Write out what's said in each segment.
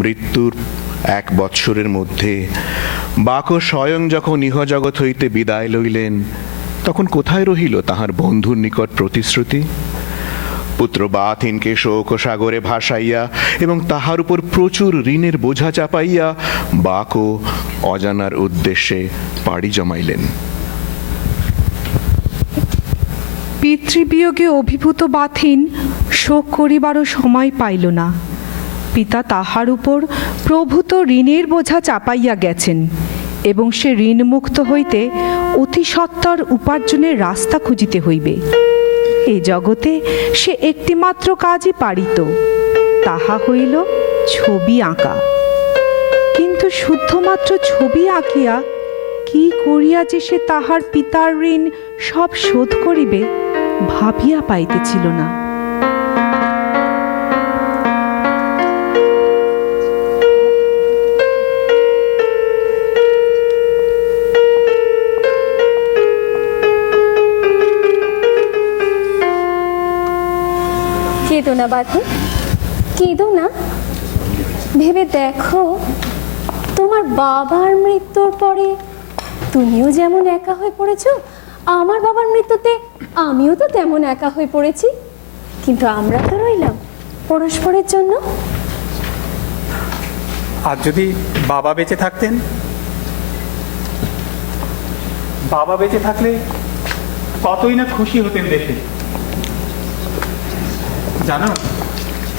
মৃত্যুর 1 বৎসরের মধ্যে বাক স্বয়ং যখন ইহজগৎ হইতে বিদায় লইলেন, তখন কোথায় রহিল তাহার বন্ধুর নিকট প্রতিশ্রুতি? পুত্র বাথিনকে শোক সাগরে ভাসাইয়া এবং তাহার উপর প্রচুর ঋণের বোঝা চাপাইয়া বাকও অজানার উদ্দেশ্যে পাড়ি জমাইলেন। পিতৃবিয়োগে অভিভূত বাথিন শোক করিবারও সময় পাইল না। পিতা তাহার উপর প্রভূত ঋণের বোঝা চাপাইয়া গেছেন এবং সে ঋণমুক্ত হইতে অতি সত্বর উপার্জনের রাস্তা খুঁজিতে হইবে। এ জগতে সে একটিমাত্র কাজই পারিত, তাহা হইল ছবি আঁকা। কিন্তু শুদ্ধমাত্র ছবি আঁকিয়া কি করিয়া যে সে তাহার পিতার ঋণ সব শোধ করিবে ভাবিয়া পাইতেছিল না। কেঁদো না বাথিন, কেঁদো না। ভেবে দেখো, তোমার বাবার মৃত্যুর পরে তুমিও যেমন একা হয়ে পড়েছো, আমার বাবার মৃত্যুতে আমিও তো তেমন একা হয়ে পড়েছি। কিন্তু আমরা তো রইলাম পরস্পরের জন্য। আর যদি বাবা বেঁচে থাকতেন, বাবা বেঁচে থাকলে কতই না খুশি হতেন দেখে। জানো,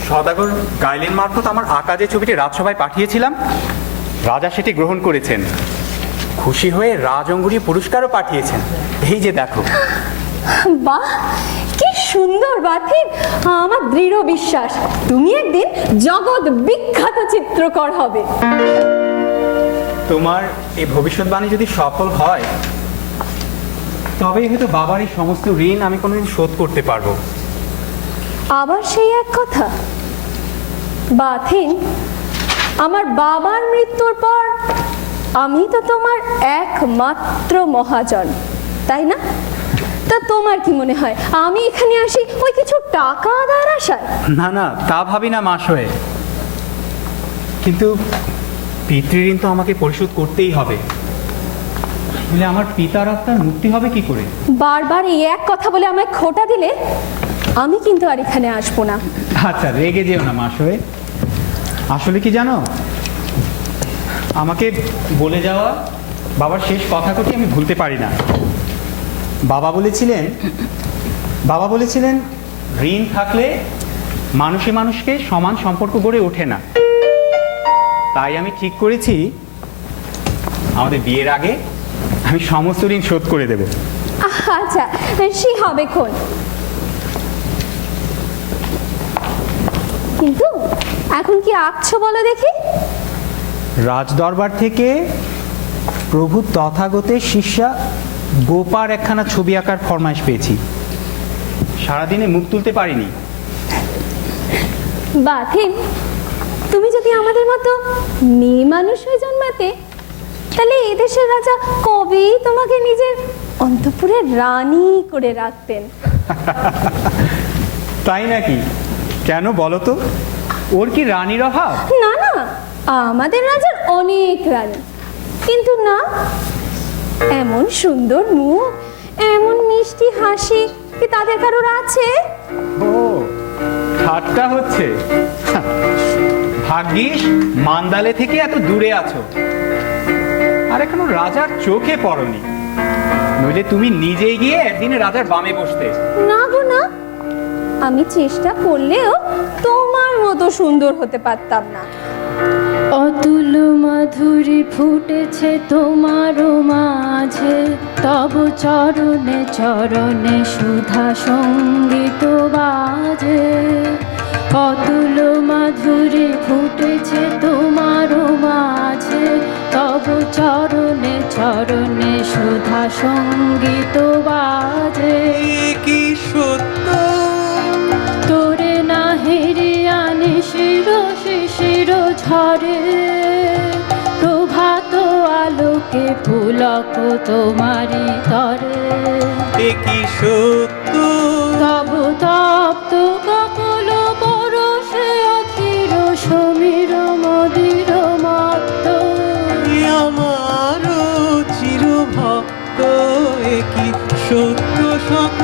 সদাগর গাইলেন মারফত আমার আঁকা যে ছবিটি রাজসভায় পাঠিয়েছিলাম, রাজা সেটি গ্রহণ করেছেন। খুশি হয়ে রাজঅঙ্গুরী পুরস্কারও পাঠিয়েছেন। এই যে দেখো। বাহ, কি সুন্দর বাথিন। আমার দৃঢ় বিশ্বাস তুমি একদিন জগৎ বিখ্যাত চিত্রকর হবে। তোমার এই ভবিষ্যৎবাণী যদি সফল হয়, তবেই হয়তো বাবার এই সমস্ত ঋণ আমি কোনোদিন শোধ করতে পারবো। আবার সেই এক কথা বাথিন, আমার বাবার মৃত্যুর পর আমি তো তোমার একমাত্র মহাজন, তাই না? তা তোমার কি মনে হয় আমি এখানে আসি ওই কিছু টাকা আদায়ের আশায়? না না, তা ভাবি না মাসয়ে। কিন্তু পিতৃঋণ তো আমাকে পরিশোধ করতেই হবে, বলে আমার পিতার আত্মার মুক্তি হবে কি করে? বারবার এই এক কথা বলে আমায় খোঁটা দিলে আমি কিন্তু আর এখানে আসবো না। আচ্ছা, রেগে যেও না মাসয়ে। আসলে কি জানো, আমাকে বলে যাওয়া বাবার শেষ কথা কটি আমি ভুলতে পারি না। বাবা বলেছিলেন ঋণ থাকলে মানুষে মানুষকে সমান সম্পর্ক গড়ে ওঠে না। তাই আমি ঠিক করেছি আমাদের বিয়ের আগে আমি সমস্ত ঋণ শোধ করে দেব। আচ্ছা, সে হবে কোন। কিন্তু এখন কি আঁকছো বলো দেখি? রাজদরবার থেকে প্রভু তথাগতের শিষ্যা গোপার একখানা ছবি আঁকার ফরমাইশ পেয়েছি। সারাদিনে মুখ তুলতে পারিনি। বাথিন, তুমি যদি আমাদের মতো মেয়ে মানুষ হয়ে জন্মাতে, তাহলে এদেশের রাজা কবেই তোমাকে নিজের অন্তঃপুরের রানী করে রাখতেন। তাই নাকি? কেন বলো তো, ওর কি রানীর অভাব? না না, আমাদের রাজার অনেক রানী, কিন্তু না, এমন সুন্দর মুখ, এমন মিষ্টি হাসি কি তাদের কারোর আছে? ও, ঠাট্টা হচ্ছে। ভাগ্যিস মান্দালে থেকে এত দূরে আছো, আর এখনো রাজার চোখে পড়নি, নইলে তুমি নিজেই গিয়ে একদিনে রাজার বামে বসতে। না গো না, আমি চেষ্টা করলেও তোমার মতো সুন্দর হতে পারতাম না। অতুল মাধুরী ফুটেছে তোমার মাঝে, তব চরণে চরণে সুধা সঙ্গীত বাজে। অতুল মাধুরী ফুটেছে তোমার মাঝে, তব চরণে চরণে সুধা সঙ্গীত বাজে। কি সত্য, তোরে না হেরিয়া নিশির শিশির ঝরে, প্রভাত আলোকে পুলক তোমারি তরে। কি সত্য, তব তপ্ত কপল পরশে অখির সমীর ভক্ত একি সত্য সকল